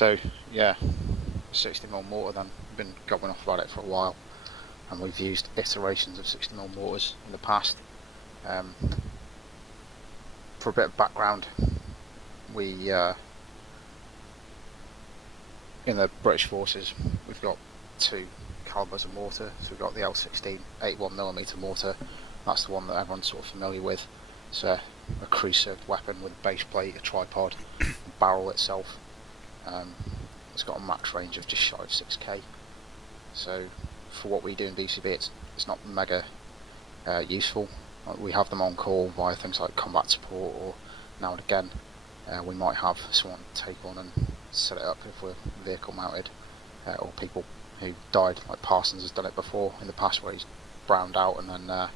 So yeah, 60mm mortar then, been going off about it for a while, and we've used iterations of 60mm mortars in the past. For a bit of background, we in the British forces we've got two calibers of mortar. So we've got the L16 81mm mortar. That's the one that everyone's sort of familiar with. It's a crew-served weapon with a base plate, a tripod, a barrel itself. It's got a max range of just shy of 6k. So for what we do in BCB, it's not mega useful. We have them on call via things like combat support, or now and again we might have someone take on and set it up if we're vehicle mounted, or people who died, like Parsons has done it before in the past, where he's browned out and then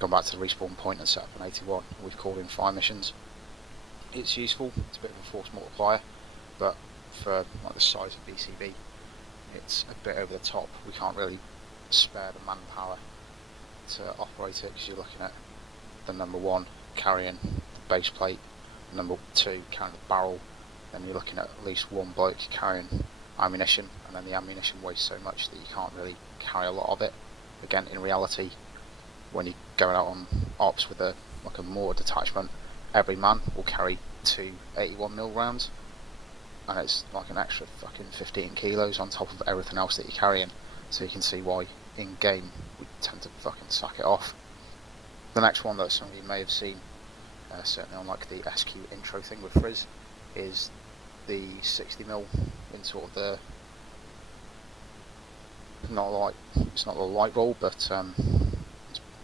gone back to the respawn point and set up an 81. We've called in fire missions. It's useful, it's a bit of a force multiplier, but for like the size of BCB, it's a bit over the top. We can't really spare the manpower to operate it, because you're looking at the number one carrying the base plate, number two carrying the barrel, then you're looking at least one bloke carrying ammunition, and then the ammunition weighs so much that you can't really carry a lot of it. Again, in reality, when you're going out on ops with a mortar detachment, every man will carry two 81mm rounds, and it's like an extra fucking 15 kilos on top of everything else that you're carrying. So you can see why in game we tend to fucking sack it off. The next one that some of you may have seen, certainly on like the SQ intro thing with Frizz, is the 60mm in sort of the it's not the light roll, but it's,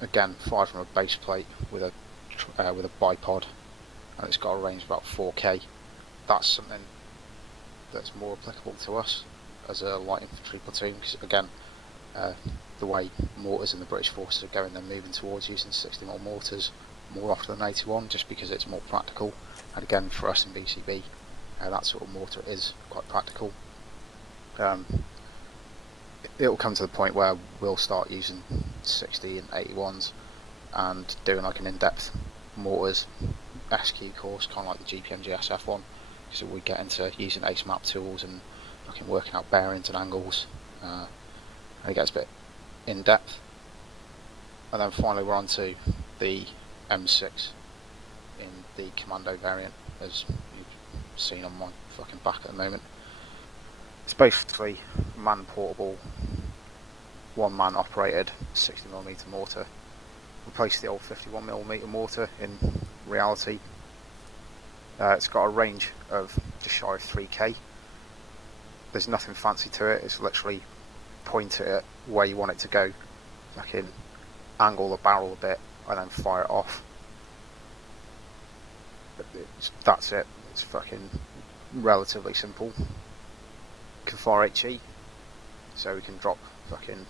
again, fired from a base plate with a bipod, and it's got a range of about 4k. That's something that's more applicable to us as a light infantry platoon, because again, the way mortars in the British forces are going, they're moving towards using 60mm mortars more often than 81, just because it's more practical. And again, for us in BCB, that sort of mortar is quite practical. It'll come to the point where we'll start using 60 and 81s and doing like an in-depth mortars SQ course, kind of like the GPMGSF one, so we get into using ace map tools and working out bearings and angles, and it gets a bit in depth. And then finally we're on to the M6 in the commando variant, as you've seen on my fucking back at the moment. It's basically man portable, one man operated 60mm mortar. Replace the old 51mm mortar in reality. It's got a range of just shy of 3k. There's nothing fancy to it, it's literally point it at where you want it to go, angle the barrel a bit and then fire it off. That's it. It's fucking relatively simple. Can fire HE, so we can drop fucking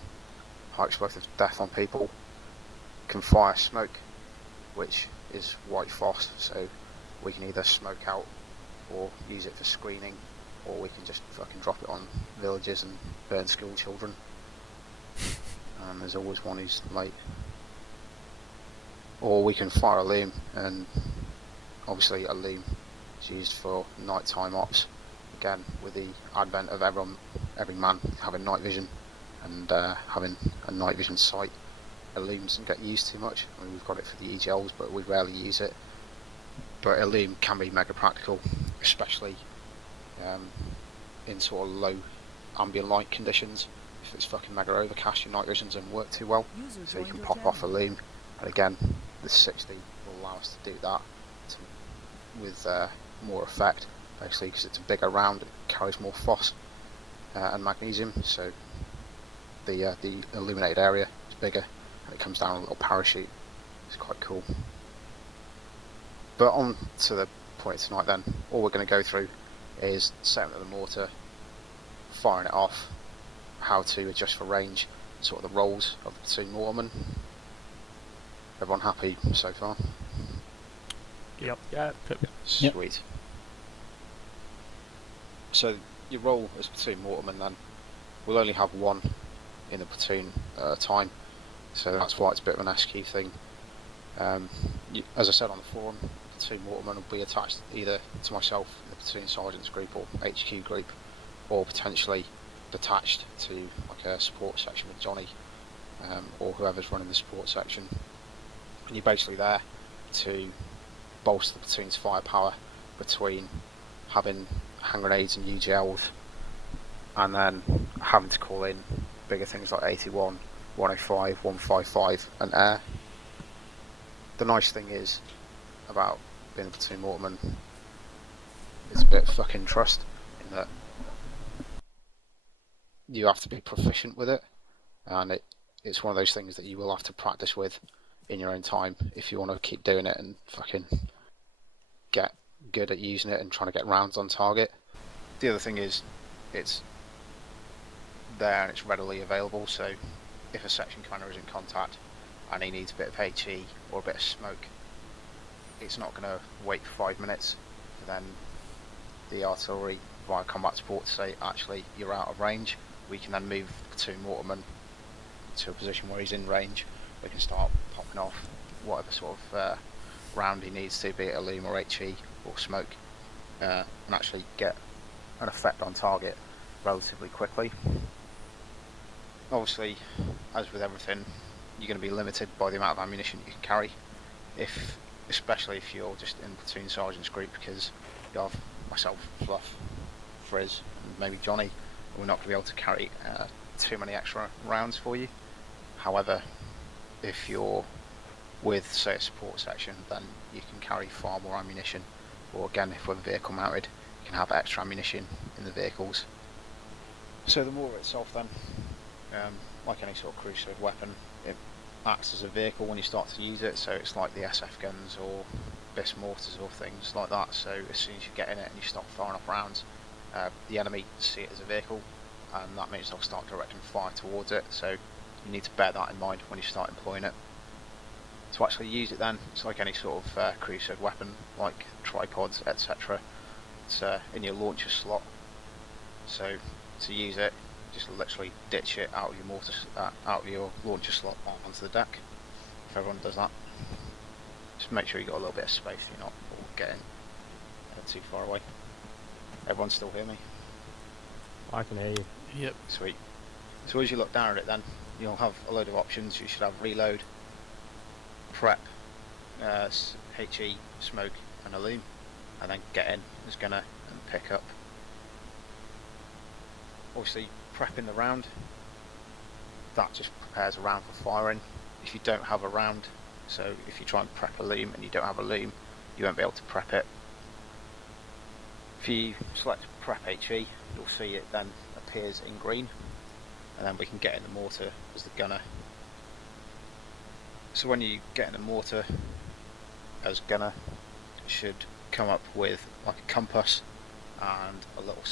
high explosive death on people. Can fire smoke, which is white phos, so we can either smoke out or use it for screening, or we can just fucking drop it on villages and burn school children. And there's always one who's late. Or we can fire a loom, and obviously a loom is used for nighttime ops. Again, with the advent of every man having night vision and having a night vision sight, a loom doesn't get used too much. I mean, we've got it for the EGLs, but we rarely use it. But a loom can be mega practical, especially in sort of low ambient light conditions. If it's fucking mega overcast, your night vision doesn't work too well, so you can pop off a loom. And again, the 60 will allow us to do that with more effect, basically because it's a bigger round, it carries more phos and magnesium, so the illuminated area is bigger and it comes down a little parachute. It's quite cool. But on to the point tonight then, all we're going to go through is setting up the mortar, firing it off, how to adjust for range, sort of the roles of the platoon mortarman. Everyone happy so far? Yep. Yeah. Sweet. Yep. So your role as platoon mortarman then, we'll only have one in the platoon at a time, so that's why it's a bit of an SQ thing. As I said on the forum, platoon mortarman will be attached either to myself in the platoon sergeants group or HQ group, or potentially detached to like a support section with Johnny, or whoever's running the support section. And you're basically there to bolster the platoon's firepower between having hand grenades and UGLs, and then having to call in bigger things like 81, 105, 155 and air. The nice thing is about being a platoon mortarman, it's a bit of fucking trust in that you have to be proficient with it, and it's one of those things that you will have to practice with in your own time if you want to keep doing it and fucking get good at using it and trying to get rounds on target. The other thing is it's there and it's readily available, so if a section commander is in contact and he needs a bit of HE or a bit of smoke, it's not going to wait for 5 minutes for then the artillery via combat support to say actually you're out of range. We can then move the platoon mortarman to a position where he's in range. We can start popping off whatever sort of round he needs to, be it a loom or HE or smoke, and actually get an effect on target relatively quickly. Obviously, as with everything, you're going to be limited by the amount of ammunition you can carry, especially if you're just in platoon sergeant's group, because you have myself, Fluff, Frizz, and maybe Johnny. We're not going to be able to carry too many extra rounds for you. However, if you're with, say, a support section, then you can carry far more ammunition. Or again, if we're vehicle mounted, you can have extra ammunition in the vehicles. So the mortar itself then, like any sort of crucial weapon, it acts as a vehicle when you start to use it, so it's like the SF guns or BIS mortars or things like that. So as soon as you get in it and you start firing off rounds, the enemy see it as a vehicle, and that means they'll start directing fire towards it, so you need to bear that in mind when you start employing it. To actually use it then, it's like any sort of crucial weapon, like tripods, etc. It's in your launcher slot, so to use it, just literally ditch it out of your mortar, out of your launcher slot onto the deck. If everyone does that, just make sure you got a little bit of space, you're not all getting too far away. Everyone still hear me? I can hear you. Yep. Sweet. So as you look down at it then, you'll have a load of options. You should have reload, prep, HE, smoke and a loom, and then get in as gunner and pick up. Obviously prepping the round, that just prepares a round for firing. If you don't have a round, so if you try and prep a loom and you don't have a loom, you won't be able to prep it. If you select prep HE, you'll see it then appears in green, and then we can get in the mortar as the gunner. So when you get in the mortar as gunner, it should come up with like a compass and a little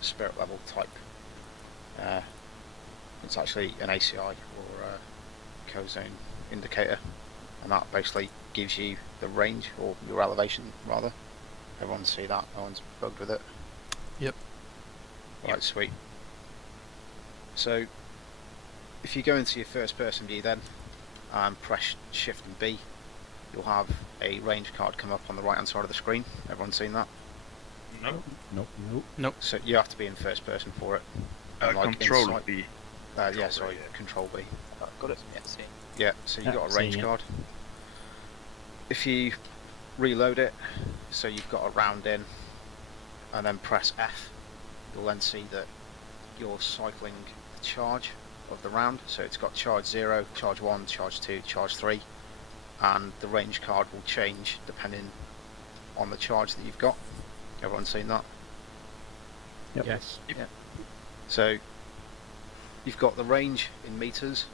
spirit level type. It's actually an ACI or a cozone indicator, and that basically gives you the range, or your elevation rather. Everyone see that? No one's bugged with it? Yep. Right, yep. Sweet. So if you go into your first person view then and press shift and B, you'll have a range card come up on the right hand side of the screen. Everyone seen that? No. Nope. So you have to be in first person for it. Control B. Yeah, sorry, Control B. I've got it. Yeah, see. Yeah, so you've got a range card. If you reload it, so you've got a round in, and then press F, you'll then see that you're cycling the charge of the round. So it's got charge 0, charge 1, charge 2, charge 3, and the range card will change depending on the charge that you've got. Everyone seen that? Yep. Yes. Yep. So you've got the range in meters,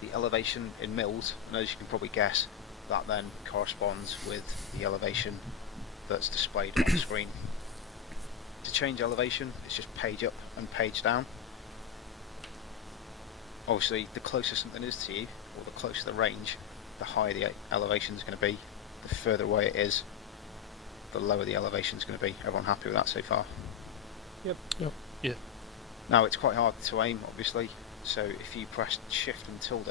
the elevation in mils, and as you can probably guess, that then corresponds with the elevation that's displayed on the screen. To change elevation, it's just page up and page down. Obviously, the closer something is to you, or the closer the range, the higher the elevation is going to be. The further away it is, the lower the elevation is going to be. Everyone happy with that so far? Yep. Yeah. Now it's quite hard to aim, obviously, so if you press shift and tilde,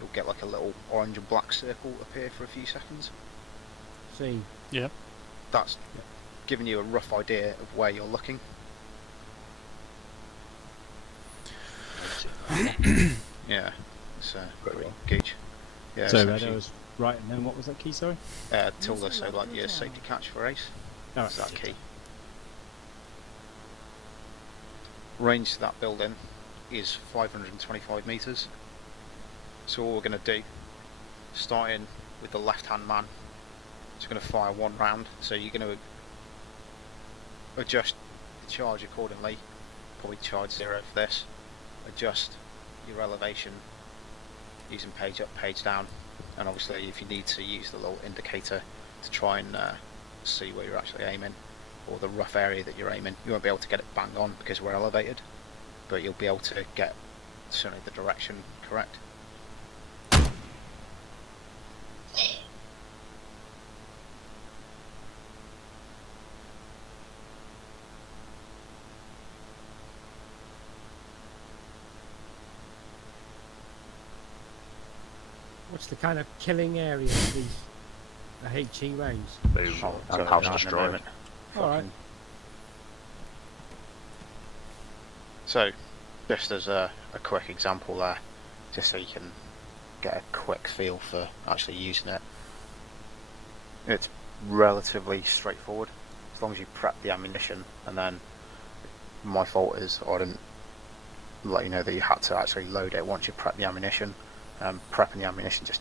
you'll get like a little orange and black circle appear for a few seconds. seen. Yeah. That's Yep. giving you a rough idea of where you're looking. Yeah, it's pretty gauge. Yeah, So essentially, that was right, and then what was that key, sorry? tilde, so like your safety catch for ace. Alright. Is that key? Range to that building is 525 metres. So all we're going to do, starting with the left-hand man, is going to fire one round. So you're going to adjust the charge accordingly. Probably charge 0 for this. Adjust your elevation using page up, page down, and obviously if you need to use the little indicator to try and see where you're actually aiming, or the rough area that you're aiming, you won't be able to get it bang on because we're elevated, but you'll be able to get certainly the direction correct. What's the kind of killing area of these HE range? Boom. I'll House that in a destroyed. moment. Alright. So, just as a quick example there, just so you can get a quick feel for actually using it. It's relatively straightforward, as long as you prep the ammunition, and then my fault is I didn't let you know that you had to actually load it once you prep the ammunition. Prepping the ammunition just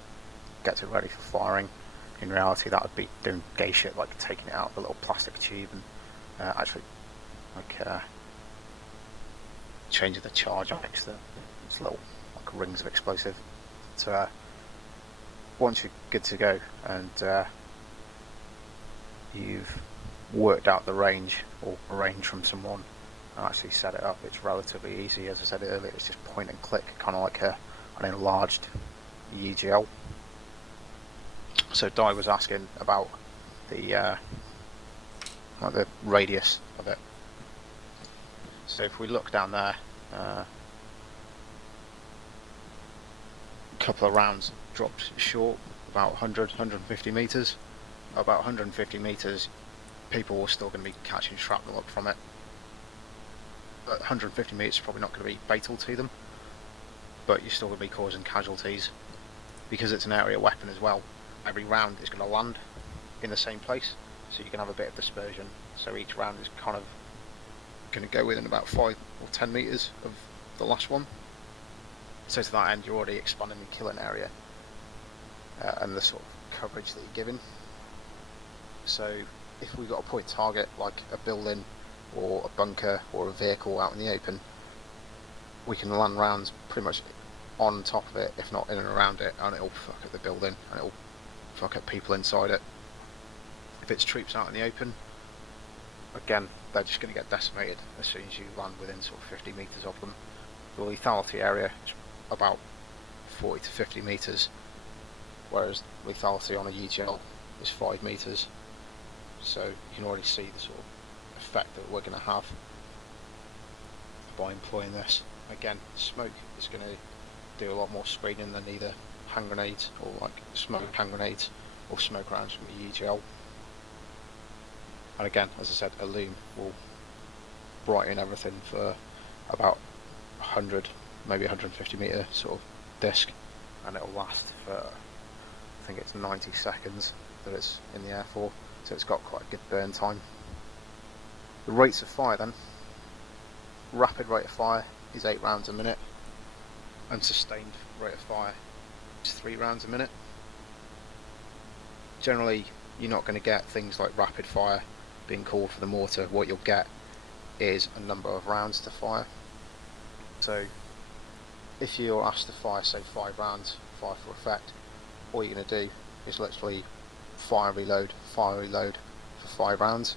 gets it ready for firing. In reality, that would be doing gay shit like taking it out of a little plastic tube and actually like changing the charge on next to its little like rings of explosive. So once you're good to go and you've worked out the range or a range from someone and actually set it up, it's relatively easy. As I said earlier, it's just point and click, kind of like an enlarged UGL. So Di was asking about the like the radius of it. So if we look down there, a couple of rounds dropped short, about 150 metres. About 150 metres, people are still going to be catching shrapnel up from it. But 150 metres is probably not going to be fatal to them, but you're still going to be causing casualties because it's an area weapon as well. Every round is going to land in the same place, so you can have a bit of dispersion. So each round is kind of going to go within about 5 or 10 metres of the last one. So to that end, you're already expanding the killing area and the sort of coverage that you're giving. So if we've got a point target like a building or a bunker or a vehicle out in the open, we can land rounds pretty much on top of it, if not in and around it, and it'll fuck up the building and it'll fuck up people inside it. If it's troops out in the open, again, they're just going to get decimated as soon as you land within sort of 50 metres of them. The lethality area is about 40 to 50 metres, whereas lethality on a UGL is 5 metres. So you can already see the sort of effect that we're going to have by employing this. Again, smoke is going to do a lot more screening than either hand grenades or like smoke hand grenades or smoke rounds from the UGL. And again, as I said, a loom will brighten everything for about 100, maybe 150 metre sort of disc, and it'll last for, I think it's 90 seconds that it's in the air for, so it's got quite a good burn time. The rates of fire then, rapid rate of fire is 8 rounds a minute, and sustained rate of fire is 3 rounds a minute. Generally, you're not going to get things like rapid fire being called for the mortar. What you'll get is a number of rounds to fire. So if you're asked to fire, say 5 rounds, fire for effect, all you're going to do is literally fire reload for 5 rounds,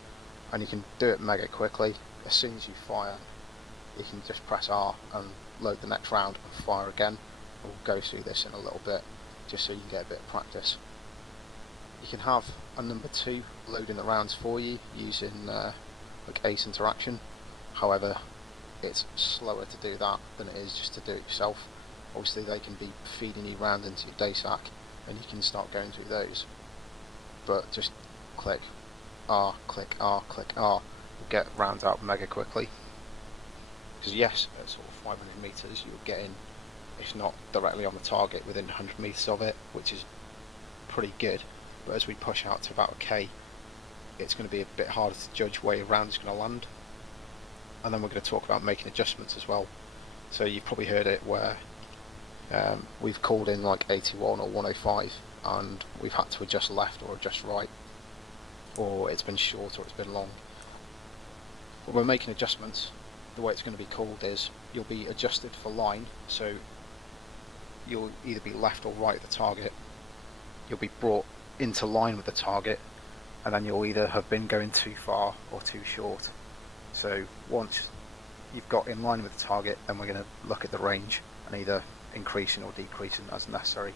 and you can do it mega quickly. As soon as you fire, you can just press R and load the next round and fire again. We'll go through this in a little bit just so you can get a bit of practice. You can have a number 2 loading the rounds for you using like ace interaction. However, it's slower to do that than it is just to do it yourself. Obviously they can be feeding you round into your day sack and you can start going through those, but just click R, click R, click R, you'll get rounds out mega quickly. Because yes, at sort of 500 metres you're getting, if not directly on the target, within 100 metres of it, which is pretty good. But as we push out to about a K, it's going to be a bit harder to judge where your round is going to land. And then we're going to talk about making adjustments as well. So you've probably heard it where we've called in like 81 or 105 and we've had to adjust left or adjust right, or it's been short or it's been long. When we're making adjustments, the way it's going to be called is you'll be adjusted for line, so you'll either be left or right of the target, you'll be brought into line with the target, and then you'll either have been going too far or too short. So once you've got in line with the target, then we're going to look at the range and either increasing or decreasing as necessary.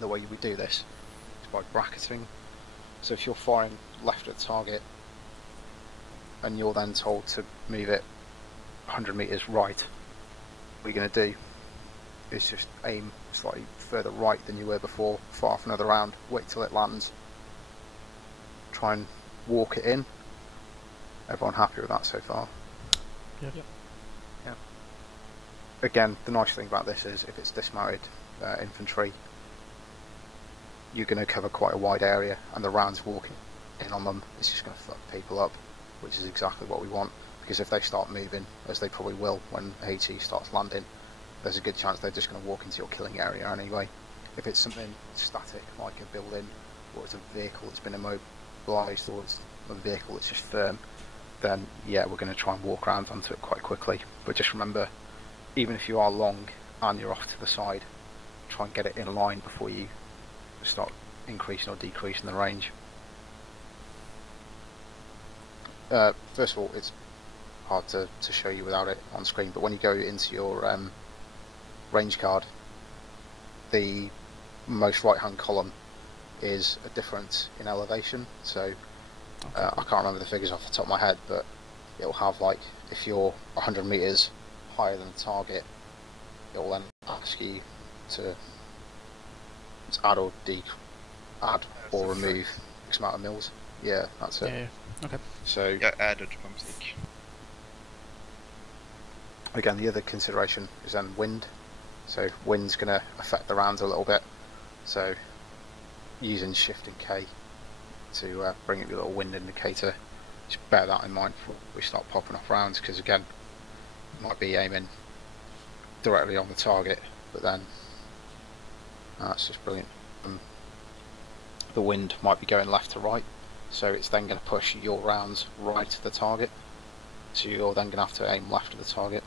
The way we do this is by bracketing. So if you're firing left at the target and you're then told to move it 100 metres right, what you're going to do is just aim slightly further right than you were before, fire off another round, wait till it lands, try and walk it in. Everyone happy with that so far? Yep. Yeah. Again, the nice thing about this is if it's dismounted infantry, you're going to cover quite a wide area, and the rounds walking in on them is just going to fuck people up, which is exactly what we want. Because if they start moving, as they probably will when HE starts landing, there's a good chance they're just going to walk into your killing area anyway. If it's something static, like a building, or it's a vehicle that's been immobilised, or it's a vehicle that's just firm, then yeah, we're going to try and walk around onto it quite quickly. But just remember, even if you are long and you're off to the side, try and get it in line before you start increasing or decreasing the range. First of all, it's hard to show you without it on screen, but when you go into your range card, the most right hand column is a difference in elevation. So I can't remember the figures off the top of my head, but it'll have, like, if you're 100 metres higher than the target, it'll then ask you to add or remove X amount of mils. Yeah, that's it. Yeah. Okay. So Yeah, added bumstick. again, the other consideration is then wind. So wind's going to affect the rounds a little bit. So using shift and K to bring up your little wind indicator, just bear that in mind before we start popping off rounds, because again, you might be aiming directly on the target, but then that's just brilliant. The wind might be going left to right, so it's then going to push your rounds right to the target, so you're then going to have to aim left of the target.